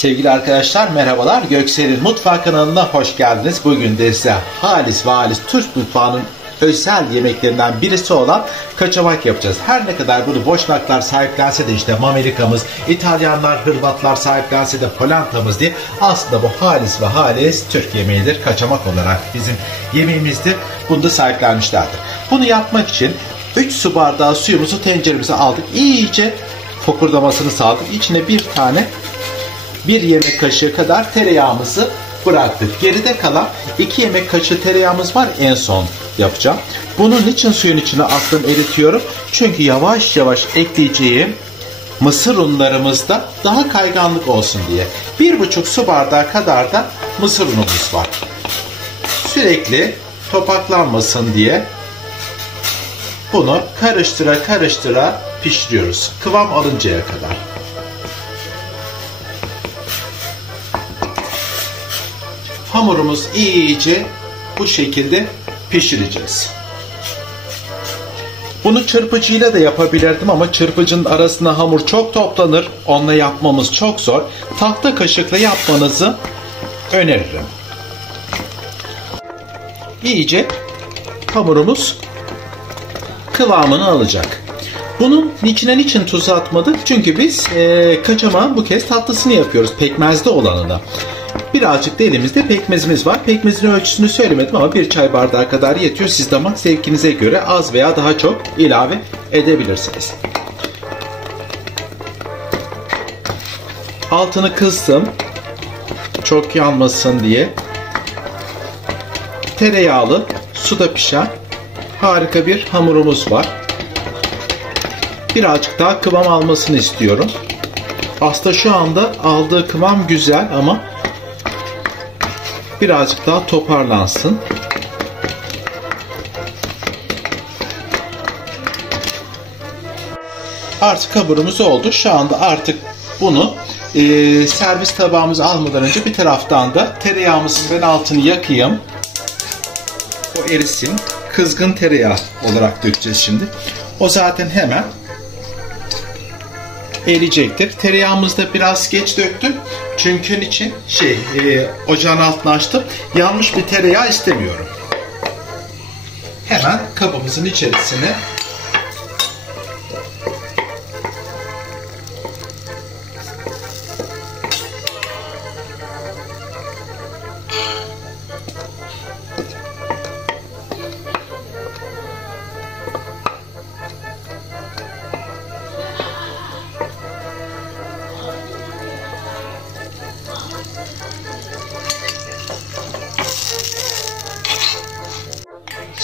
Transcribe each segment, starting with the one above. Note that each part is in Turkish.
Sevgili arkadaşlar merhabalar. Göksel'in Mutfağı kanalına hoş geldiniz. Bugün de size halis ve halis Türk mutfağının özel yemeklerinden birisi olan kaçamak yapacağız. Her ne kadar bunu Boşnaklar sahiplense de işte Amerikamız, İtalyanlar, Hırvatlar sahiplense de Hollanda'mız diye aslında bu halis ve halis Türk yemeğidir. Kaçamak olarak bizim yemeğimizdir. Bunu da sahiplenmişlerdir. Bunu yapmak için 3 su bardağı suyumuzu tenceremize aldık. İyice fokurdamasını sağladık. İçine bir yemek kaşığı kadar tereyağımızı bıraktık. Geride kalan 2 yemek kaşığı tereyağımız var, en son yapacağım. Bunun için suyun içine attım, eritiyorum. Çünkü yavaş yavaş ekleyeceğim mısır unlarımızda daha kayganlık olsun diye. 1,5 su bardağı kadar da mısır unumuz var. Sürekli topaklanmasın diye bunu karıştıra karıştıra pişiriyoruz. Kıvam alıncaya kadar. Hamurumuz iyice bu şekilde pişireceğiz. Bunu çırpıcıyla da yapabilirdim ama çırpıcının arasına hamur çok toplanır. Onunla yapmamız çok zor. Tahta kaşıkla yapmanızı öneririm. İyice hamurumuz kıvamını alacak. Bunun içine niçin tuz atmadık? Çünkü biz kaçamağın bu kez tatlısını yapıyoruz. Pekmezli olanını. Birazcık da elimizde pekmezimiz var. Pekmezin ölçüsünü söylemedim ama 1 çay bardağı kadar yetiyor. Siz damak zevkinize göre az veya daha çok ilave edebilirsiniz. Altını kıstım. Çok yanmasın diye. Tereyağlı, suda pişen harika bir hamurumuz var. Birazcık daha kıvam almasını istiyorum. Aslında şu anda aldığı kıvam güzel ama birazcık daha toparlansın. Artık hamurumuz oldu. Şu anda artık bunu servis tabağımıza almadan önce bir taraftan da tereyağımızın ben altını yakayım. O erisin. Kızgın tereyağı olarak dökeceğiz şimdi. O zaten hemen eriyecektir. Tereyağımızı da biraz geç döktüm. Çünkü niçin? Ocağın altını açtım. Yanmış bir tereyağı istemiyorum. Hemen kabımızın içerisine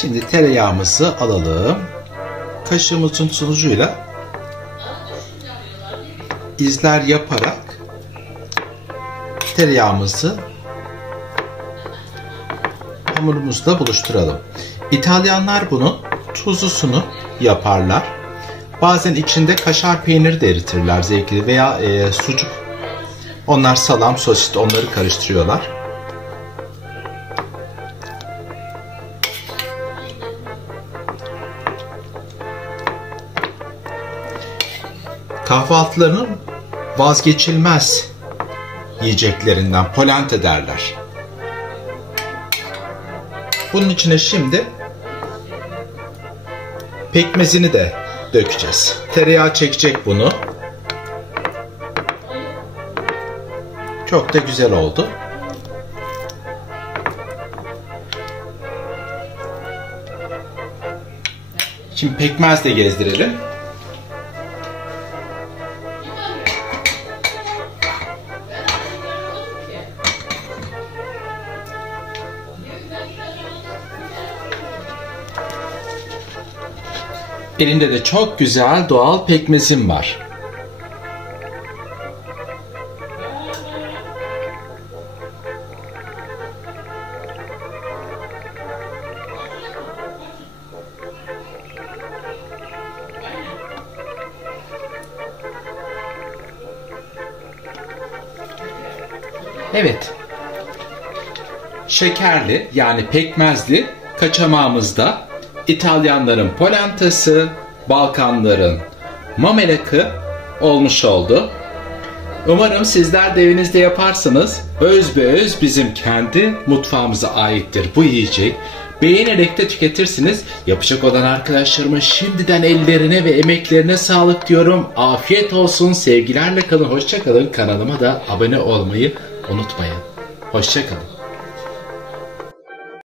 şimdi tereyağımızı alalım. Kaşığımızın sonucuyla izler yaparak tereyağımızı hamurumuzla buluşturalım. İtalyanlar bunu tuzlusunu yaparlar. Bazen içinde kaşar peyniri de eritirler zevkli veya sucuk. Onlar salam, sosis, onları karıştırıyorlar. Kahvaltılarının vazgeçilmez yiyeceklerinden polenta derler. Bunun içine şimdi pekmezini de dökeceğiz. Tereyağı çekecek bunu. Çok da güzel oldu. Şimdi pekmez de gezdirelim. Elinde de çok güzel doğal pekmezim var. Evet. Şekerli yani pekmezli kaçamağımızda İtalyanların polentası, Balkanların mamelakı olmuş oldu. Umarım sizler de evinizde yaparsınız. Özbeöz bizim kendi mutfağımıza aittir bu yiyecek. Beğenerek de tüketirsiniz. Yapacak olan arkadaşlarıma şimdiden ellerine ve emeklerine sağlık diyorum. Afiyet olsun. Sevgilerle kalın. Hoşça kalın. Kanalıma da abone olmayı unutmayın. Hoşça kalın.